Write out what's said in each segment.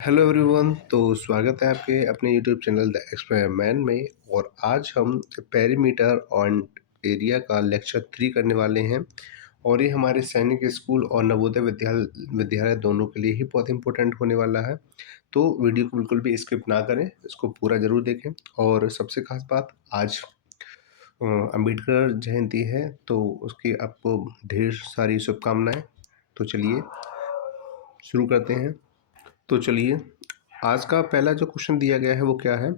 Hello everyone. तो स्वागत है आपके अपने यूट्यूब चैनल द एक्सपेरिमेंट में। और आज हम पेरीमीटर और एरिया का लेक्चर 3 करने वाले हैं। और ये हमारे सैनिक स्कूल और नवोदय विद्यालय विद्यालय दोनों के लिए ही बहुत इंपॉर्टेंट होने वाला है। तो वीडियो को बिल्कुल भी स्किप ना करें, इसको पूरा ज़रूर देखें। और सबसे खास बात, आज अम्बेडकर जयंती है, तो उसकी आपको ढेर सारी शुभकामनाएं। तो चलिए शुरू करते हैं। तो चलिए, आज का पहला जो क्वेश्चन दिया गया है वो क्या है?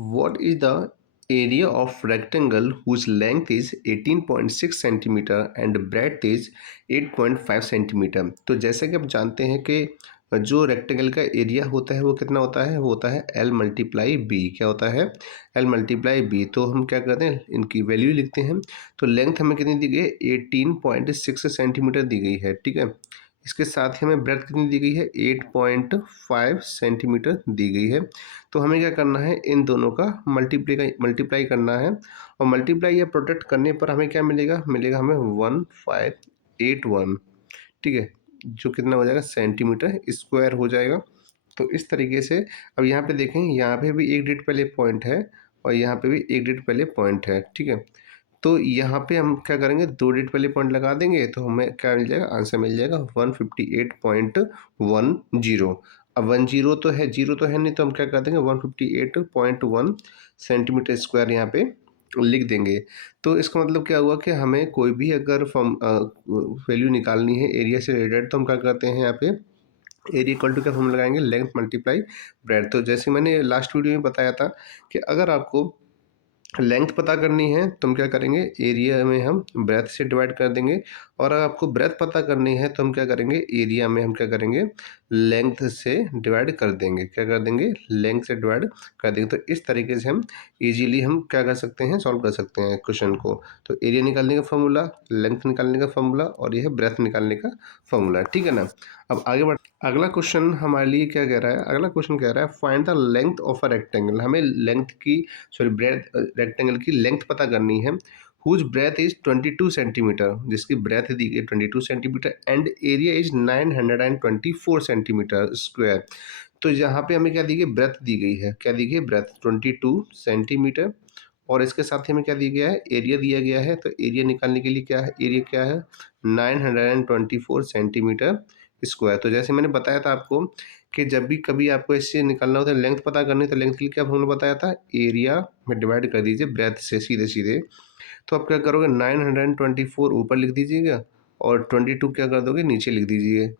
What is the area of rectangle whose length is 18.6 centimetre and breadth is 8.5 centimetre. तो जैसे कि आप जानते हैं कि जो रेक्टेंगल का एरिया होता है वो कितना होता है? वो होता है एल मल्टीप्लाई बी। क्या होता है? L multiply B. तो हम क्या करते हैं, इनकी वैल्यू लिखते हैं। तो लेंथ हमें कितनी दी गई है? 18.6 सेंटीमीटर दी गई है, ठीक है। इसके साथ ही हमें ब्रेथ कितनी दी गई है? 8.5 सेंटीमीटर दी गई है। तो हमें क्या करना है, इन दोनों का मल्टीप्लाई करना है। और मल्टीप्लाई या प्रोडक्ट करने पर हमें क्या मिलेगा? मिलेगा हमें 1581, ठीक है, जो कितना हो जाएगा? सेंटीमीटर स्क्वायर हो जाएगा। तो इस तरीके से अब यहाँ पे देखें, यहाँ पे भी एक डिजिट पहले पॉइंट है और यहाँ पे भी एक डिजिट पहले पॉइंट है, ठीक है। तो यहाँ पे हम क्या करेंगे, 2 डिजिट पहले पॉइंट लगा देंगे तो हमें क्या मिल जाएगा? आंसर मिल जाएगा 158.10। अब 10 तो है, जीरो तो है नहीं, तो हम क्या कर देंगे, 158.1 सेंटीमीटर स्क्वायर यहाँ पे लिख देंगे। तो इसका मतलब क्या हुआ कि हमें कोई भी अगर वैल्यू निकालनी है एरिया से रिलेटेड, तो हम क्या करते हैं यहाँ पे, एरिया इक्वल टू क्या फॉर्मूला लगाएंगे? Length multiply bread. तो जैसे मैंने लास्ट वीडियो में बताया था कि अगर आपको लेंथ पता करनी है तो हम क्या करेंगे, एरिया में हम ब्रेथ से डिवाइड कर देंगे। और अगर आपको ब्रेथ पता करनी है तो हम क्या करेंगे, एरिया में हम क्या करेंगे, लेंथ से डिवाइड कर देंगे। क्या कर देंगे? लेंथ से डिवाइड कर देंगे। तो इस तरीके से हम इजीली हम क्या कर सकते हैं, सॉल्व कर सकते हैं क्वेश्चन को। तो एरिया निकालने का फॉर्मूला, लेंथ निकालने का फॉर्मूला और यह ब्रेथ निकालने का फॉर्मूला, ठीक है ना। अब आगे बढ़, अगला क्वेश्चन हमारे लिए क्या कह रहा है? अगला क्वेश्चन कह रहा है find the length of a rectangle. हमें लेंथ की, सॉरी ब्रेथ, रेक्टेंगल की लेंथ पता करनी है। हुज ब्रेथ इज 22 सेंटीमीटर, जिसकी ब्रेथ दी गई 22 centimetre and area is 924 centimetre square. तो यहाँ पे हमें क्या दी गई? ब्रेथ दी गई है। क्या दी गई? Breadth 22 centimetre. और इसके साथ ही हमें क्या दिया गया है? एरिया दिया गया है। तो एरिया निकालने के लिए क्या है, एरिया क्या है? 924 सेंटीमीटर स्क्वायर। तो जैसे मैंने बताया था आपको कि जब भी कभी आपको इससे निकालना होता है, लेंथ पता करनी, तो लेंथ के लिए क्या फॉर्मूला बताया था? एरिया में डिवाइड कर दीजिए ब्रेथ से, सीधे सीधे। तो आप क्या करोगे, 924 ऊपर लिख दीजिएगा और 22 क्या कर दोगे, नीचे लिख दीजिए।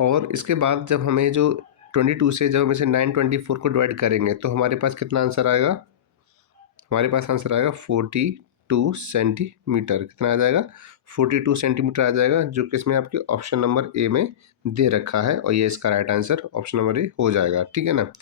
और इसके बाद जब हमें जो 22 से जब हम इसे 924 को डिवाइड करेंगे तो हमारे पास कितना आंसर आएगा? हमारे पास आंसर आएगा 42 सेंटीमीटर। कितना आ जाएगा? 42 सेंटीमीटर आ जाएगा, जो कि इसमें आपके ऑप्शन नंबर ए में दे रखा है। और ये इसका right answer option number A हो जाएगा, ठीक है ना।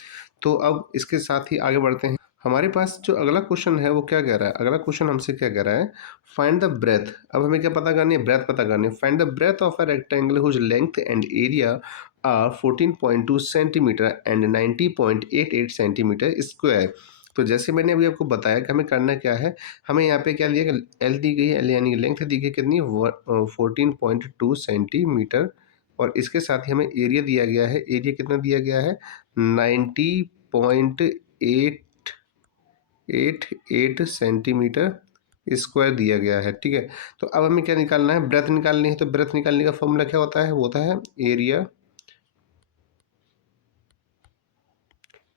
तो अब इसके साथ ही आगे बढ़ते हैं। हमारे पास जो अगला क्वेश्चन है वो क्या कह रहा है? अगला क्वेश्चन हमसे क्या कह रहा है? Find the breadth. अब हमें क्या पता करनी है? ब्रेथ पता करनी है। Find the breadth of a rectangle whose length and area are 14.2 centimetre and 90.88 centimetre square. तो जैसे मैंने अभी आपको बताया कि हमें करना क्या है, हमें यहाँ पे क्या दिया गया, एल दी गई है, एल यानी लेंथ दी गई कितनी, 14.2 सेंटीमीटर। और इसके साथ ही हमें एरिया दिया गया है। एरिया कितना दिया गया है? 90.88 सेंटीमीटर स्क्वायर दिया गया है, ठीक है। तो अब हमें क्या निकालना है? ब्रेथ निकालनी है। तो ब्रेथ निकालने का फॉर्मूला क्या होता है? वो होता है area,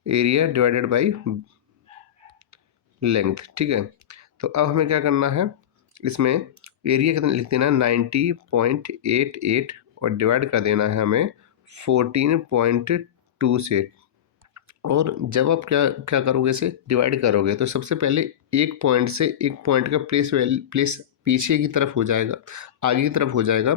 area divided by length, ठीक है। तो अब हमें क्या करना है, इसमें एरिया कितना लिख देना, 90.88 और डिवाइड कर देना है हमें 14.2 से। और जब आप क्या क्या करोगे, इसे डिवाइड करोगे तो सबसे पहले एक पॉइंट से एक पॉइंट का प्लेस पीछे की तरफ हो जाएगा, आगे की तरफ हो जाएगा।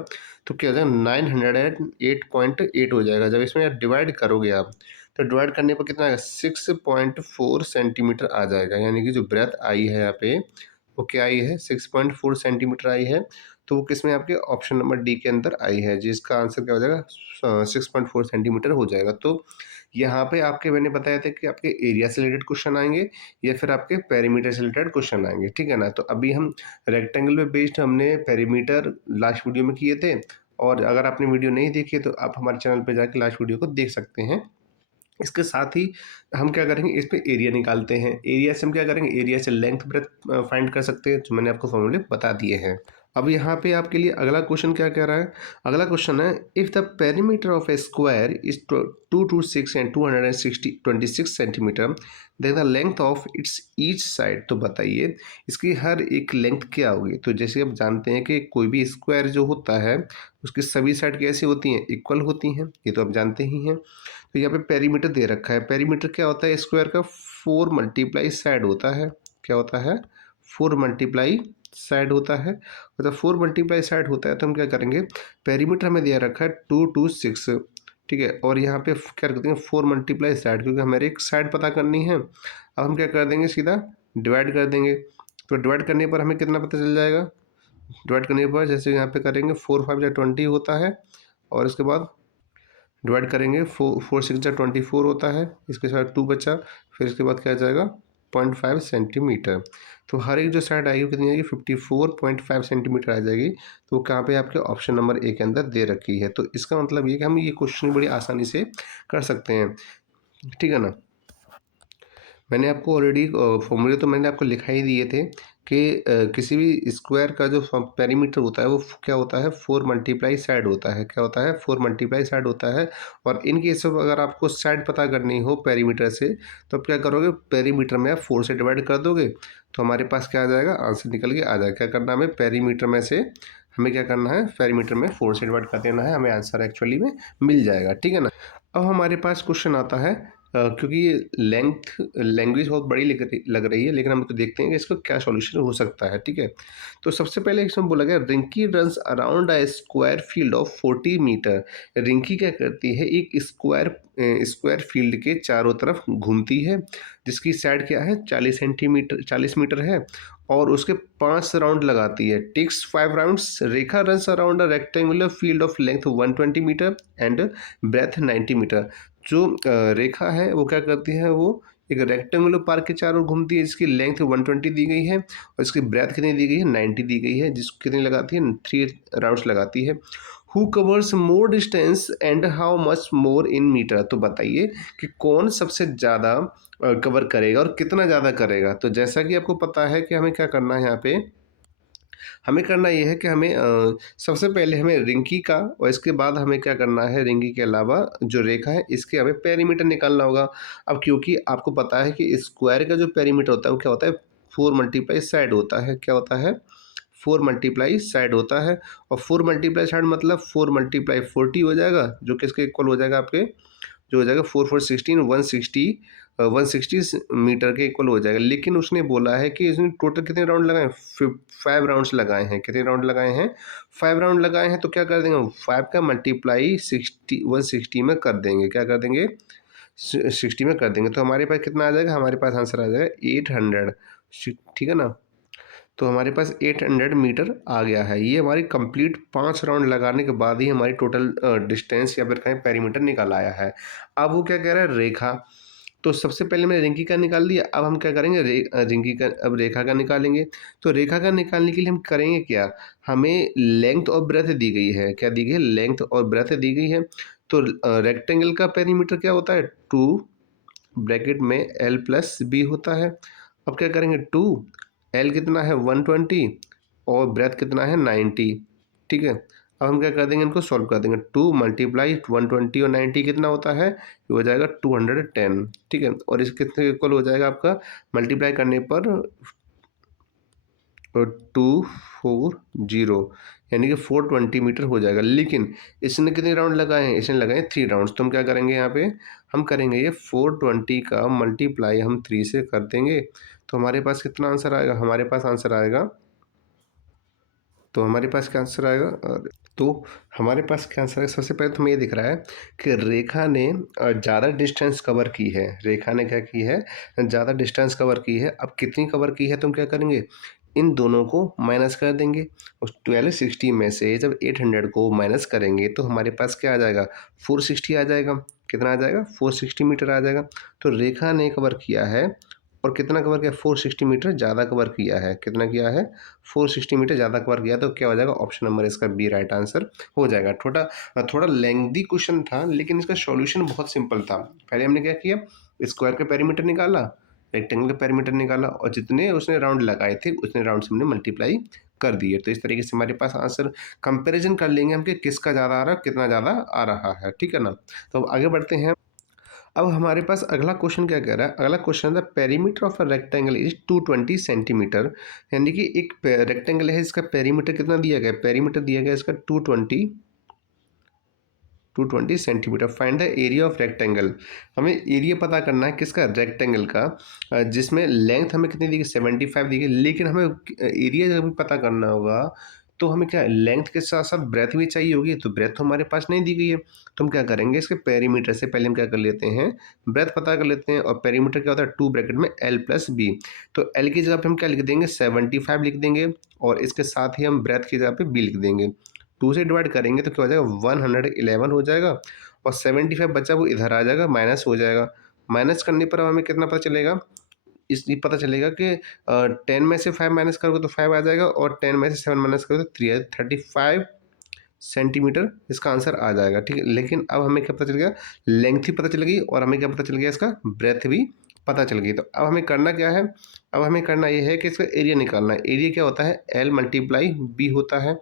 तो क्या हो जाएगा, 908.8 हो जाएगा। जब इसमें डिवाइड करोगे आप, तो डिवाइड करने पर कितना आएगा? 6.4 सेंटीमीटर आ जाएगा। यानी कि जो ब्रेथ आई है यहाँ पे, वो क्या आई है? 6.4 सेंटीमीटर आई है। तो वो किसमें? आपके ऑप्शन नंबर डी के अंदर आई है, जिसका आंसर क्या हो जाएगा? 6.4 सेंटीमीटर हो जाएगा। तो यहाँ पे आपके मैंने बताया था कि आपके एरिया से रिलेटेड क्वेश्चन आएंगे या फिर आपके पेरीमीटर से रिलेटेड क्वेश्चन आएंगे, ठीक है ना। तो अभी हम रेक्टेंगल पे बेस्ड हमने पेरीमीटर लास्ट वीडियो में किए थे। और अगर आपने वीडियो नहीं देखी है तो आप हमारे चैनल पे जाके लास्ट वीडियो को देख सकते हैं। इसके साथ ही हम क्या करेंगे, इस पे एरिया निकालते हैं। एरिया से हम क्या करेंगे, एरिया से लेंथ ब्रेथ फाइंड कर सकते हैं, जो मैंने आपको फॉर्मूले बता दिए हैं। अब यहाँ पे आपके लिए अगला क्वेश्चन क्या कह रहा है, अगला क्वेश्चन है if the perimeter of a square is 226 and 226 centimetre, then the length of its each side. तो बताइए इसकी हर एक लेंथ क्या होगी। तो जैसे आप जानते हैं कि कोई भी स्क्वायर जो होता है उसकी सभी साइड कैसी होती हैं, इक्वल होती हैं, ये तो आप जानते ही हैं। तो यहाँ पे पेरीमीटर दे रखा है, पेरीमीटर क्या होता है, स्क्वायर का 4 मल्टीप्लाई साइड होता है। क्या होता है, 4 मल्टीप्लाई साइड होता है। मतलब 4 मल्टीप्लाई साइड होता है तो हम क्या करेंगे, पेरीमीटर हमें दिया रखा है 226, ठीक है, और यहाँ पे क्या कर देंगे 4 मल्टीप्लाई साइड, क्योंकि हमारे एक साइड पता करनी है। अब हम क्या कर देंगे, सीधा डिवाइड कर देंगे। तो डिवाइड करने पर हमें कितना पता चल जाएगा, डिवाइड करने पर जैसे यहाँ पे करेंगे 4 5 या 20 होता है, और इसके बाद डिवाइड करेंगे 4 6 जा 24 होता है, इसके साथ 2 बचा, फिर इसके बाद क्या आ जाएगा 0.5 सेंटीमीटर। तो हर एक जो साइड आएगी वो कितनी आएगी, 54.5 सेंटीमीटर आ जाएगी। तो कहाँ पे आपके ऑप्शन नंबर ए के अंदर दे रखी है। तो इसका मतलब ये कि हम ये क्वेश्चन बड़ी आसानी से कर सकते हैं, ठीक है ना। मैंने आपको ऑलरेडी फॉर्मूले तो मैंने आपको लिखा ही दिए थे कि किसी भी स्क्वायर का जो पेरीमीटर होता है वो क्या होता है, 4 मल्टीप्लाई साइड होता है। क्या होता है, 4 मल्टीप्लाई साइड होता है। और इन केस ऑफ अगर आपको साइड पता करनी हो पेरीमीटर से, तो आप क्या करोगे, पेरीमीटर में आप 4 से डिवाइड कर दोगे, तो हमारे पास क्या आ जाएगा, आंसर निकल के आ जाएगा। क्या करना है हमें, पेरीमीटर में से हमें क्या करना है, पेरीमीटर में 4 से डिवाइड कर देना है, हमें आंसर एक्चुअली में मिल जाएगा, ठीक है ना। अब हमारे पास क्वेश्चन आता है, क्योंकि ये लैंग्वेज बहुत बड़ी लग रही है, लेकिन हम तो देखते हैं कि इसका क्या सॉल्यूशन हो सकता है, ठीक है। तो सबसे पहले इसमें बोला गया Rinki runs around a square field of 40 metre. Rinki क्या करती है, एक स्क्वायर फील्ड के चारों तरफ घूमती है, जिसकी साइड क्या है, 40 मीटर है, और उसके 5 राउंड लगाती है। Takes 5 rounds. Rekha runs around a rectangular field of length 120 metre and breadth 90 metre. जो रेखा है वो क्या करती है, वो एक रेक्टेंगुलर पार्क के चारों ओर घूमती है, जिसकी लेंथ 120 दी गई है और इसकी ब्रेथ कितनी दी गई है, 90 दी गई है, जिसको कितनी लगाती है, 3 राउंड्स लगाती है। Who covers more distance and how much more in metre. तो बताइए कि कौन सबसे ज़्यादा कवर करेगा और कितना ज़्यादा करेगा। तो जैसा कि आपको पता है कि हमें क्या करना है, यहाँ पे हमें करना ये है कि हमें सबसे पहले हमें रिंकी का, और इसके बाद हमें क्या करना है, रिंकी के अलावा जो रेखा है इसके हमें पेरीमीटर निकालना होगा। अब क्योंकि आपको पता है कि स्क्वायर का जो पेरीमीटर होता है वो क्या होता है, 4 मल्टीप्लाई साइड होता है। क्या होता है, 4 मल्टीप्लाई साइड होता है। और 4 मल्टीप्लाई साइड मतलब 4 मल्टीप्लाई 40 हो जाएगा, जो कि इसके इक्वल हो जाएगा आपके, जो हो जाएगा 4 4 16 160, 160 मीटर के इक्वल हो जाएगा। लेकिन उसने बोला है कि इसने टोटल कितने राउंड लगाए, 5 राउंड्स लगाए हैं। कितने राउंड लगाए हैं, 5 राउंड लगाए हैं। तो क्या कर देंगे, 5 का मल्टीप्लाई 160 में कर देंगे। क्या कर देंगे, 60 में कर देंगे। तो हमारे पास कितना आ जाएगा, हमारे पास आंसर आ जाएगा 800, ठीक है ना। तो हमारे पास 800 मीटर आ गया है। ये हमारी कंप्लीट 5 राउंड लगाने के बाद ही हमारी टोटल डिस्टेंस या फिर कहीं पेरीमीटर निकल आया है। अब वो क्या कह रहा है, रेखा। तो सबसे पहले मैंने रिंकी का निकाल दिया, अब हम क्या करेंगे, रिंकी का, अब रेखा का निकालेंगे। तो रेखा का निकालने के लिए हम करेंगे क्या, हमें लेंथ और ब्रेथ दी गई है। क्या दी गई है, लेंथ और ब्रेथ दी गई है। तो रेक्टेंगल का पेरीमीटर क्या होता है, 2 ब्रैकेट में एल प्लस बी होता है। अब क्या करेंगे, 2 एल कितना है 120 और ब्रेथ कितना है 90, ठीक है। अब हम क्या कर देंगे, इनको सॉल्व कर देंगे। 2 मल्टीप्लाई 120 और 90 कितना होता है, ये हो जाएगा 210, ठीक है। और इस कितने इक्वल हो जाएगा आपका, मल्टीप्लाई करने पर 240, यानी कि 420 मीटर हो जाएगा। लेकिन इसने कितने राउंड लगाए हैं, इसने लगाए 3 राउंड्स। तो हम क्या करेंगे, यहाँ पे हम करेंगे ये 420 का मल्टीप्लाई हम 3 से कर देंगे। तो हमारे पास कितना आंसर आएगा, हमारे पास आंसर आएगा, तो हमारे पास क्या आंसर आएगा, तो हमारे पास क्या आंसर है। सबसे पहले तो हमें ये दिख रहा है कि रेखा ने ज़्यादा डिस्टेंस कवर की है। रेखा ने क्या की है, ज़्यादा डिस्टेंस कवर की है। अब कितनी कवर की है, तुम क्या करेंगे, इन दोनों को माइनस कर देंगे। उस 1260 में से जब 800 को माइनस करेंगे तो हमारे पास क्या आ जाएगा, 460 आ जाएगा। कितना आ जाएगा, 460 मीटर आ जाएगा। तो रेखा ने कवर किया है और कितना कवर किया, 460 मीटर ज़्यादा कवर किया है। कितना किया है, 460 मीटर ज़्यादा कवर किया, तो क्या हो जाएगा, ऑप्शन नंबर इसका बी राइट आंसर हो जाएगा। थोड़ा लेंथी क्वेश्चन था, लेकिन इसका सॉल्यूशन बहुत सिंपल था। पहले हमने क्या किया, स्क्वायर का पेरीमीटर निकाला, रेक्टेंगल का पेरीमीटर निकाला, और जितने उसने राउंड लगाए थे उतने राउंड से हमने मल्टीप्लाई कर दिए। तो इस तरीके से हमारे पास आंसर कंपैरिजन कर लेंगे हम कि किसका ज़्यादा आ रहा है, कितना ज़्यादा आ रहा है, ठीक है ना। तो अब आगे बढ़ते हैं। अब हमारे पास अगला क्वेश्चन क्या कह रहा है, अगला क्वेश्चन था perimeter of a rectangle is 220 centimetre. यानी कि एक रेक्टेंगल है, इसका पेरीमीटर कितना दिया गया, पेरीमीटर दिया गया इसका 220 centimetre. Find the area of rectangle. हमें एरिया पता करना है किसका, रेक्टेंगल का, जिसमें लेंथ हमें कितनी दी गई, 75 दी गई, लेकिन हमें एरिया जब भी पता करना होगा तो हमें क्या, लेंथ के साथ साथ ब्रेथ भी चाहिए होगी, तो ब्रेथ तो हमारे पास नहीं दी गई है। तो हम क्या करेंगे, इसके पेरीमीटर से पहले हम क्या कर लेते हैं, ब्रेथ पता कर लेते हैं। और पेरीमीटर क्या होता है, 2 ब्रैकेट में L प्लस बी। तो L की जगह पे हम क्या लिख देंगे, 75 लिख देंगे, और इसके साथ ही हम ब्रेथ की जगह पे B लिख देंगे। 2 से डिवाइड करेंगे तो क्या हो जाएगा, 111 हो जाएगा, और 75 बचा वो इधर आ जाएगा, माइनस हो जाएगा। माइनस करने पर हमें कितना पता चलेगा, इसलिए पता चलेगा कि 10 में से 5 माइनस करोगे तो 5 आ जाएगा, और 10 में से 7 माइनस करोगे तो 3 35 सेंटीमीटर इसका आंसर आ जाएगा, ठीक है। लेकिन अब हमें क्या पता चल गया, लेंथ ही पता चल गई, और हमें क्या पता चल गया, इसका ब्रेथ भी पता चल गई। तो अब हमें करना क्या है, अब हमें करना ये है कि इसका एरिया निकालना है। एरिया क्या होता है, L मल्टीप्लाई बी होता है।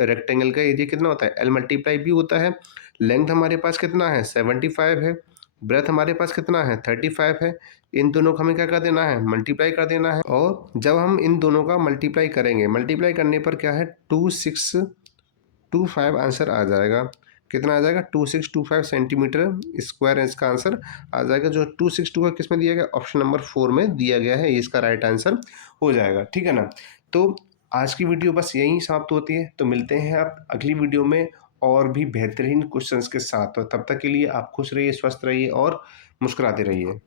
रेक्टेंगल का एरिया कितना होता है, L मल्टीप्लाई बी होता है। लेंथ हमारे पास कितना है, 75 है। ब्रेथ हमारे पास कितना है, 35 है। इन दोनों को हमें क्या कर देना है, मल्टीप्लाई कर देना है। और जब हम इन दोनों का मल्टीप्लाई करेंगे, मल्टीप्लाई करने पर क्या है, 2625 आंसर आ जाएगा। कितना आ जाएगा, 2625 सेंटीमीटर स्क्वायर इसका आंसर आ जाएगा। जो 262 किस में दिया गया, ऑप्शन नंबर 4 में दिया गया है, ये इसका राइट आंसर हो जाएगा, ठीक है ना। तो आज की वीडियो बस यहीं समाप्त होती है। तो मिलते हैं आप अगली वीडियो में और भी बेहतरीन क्वेश्चंस के साथ। तो तब तक के लिए आप खुश रहिए, स्वस्थ रहिए और मुस्कुराते रहिए।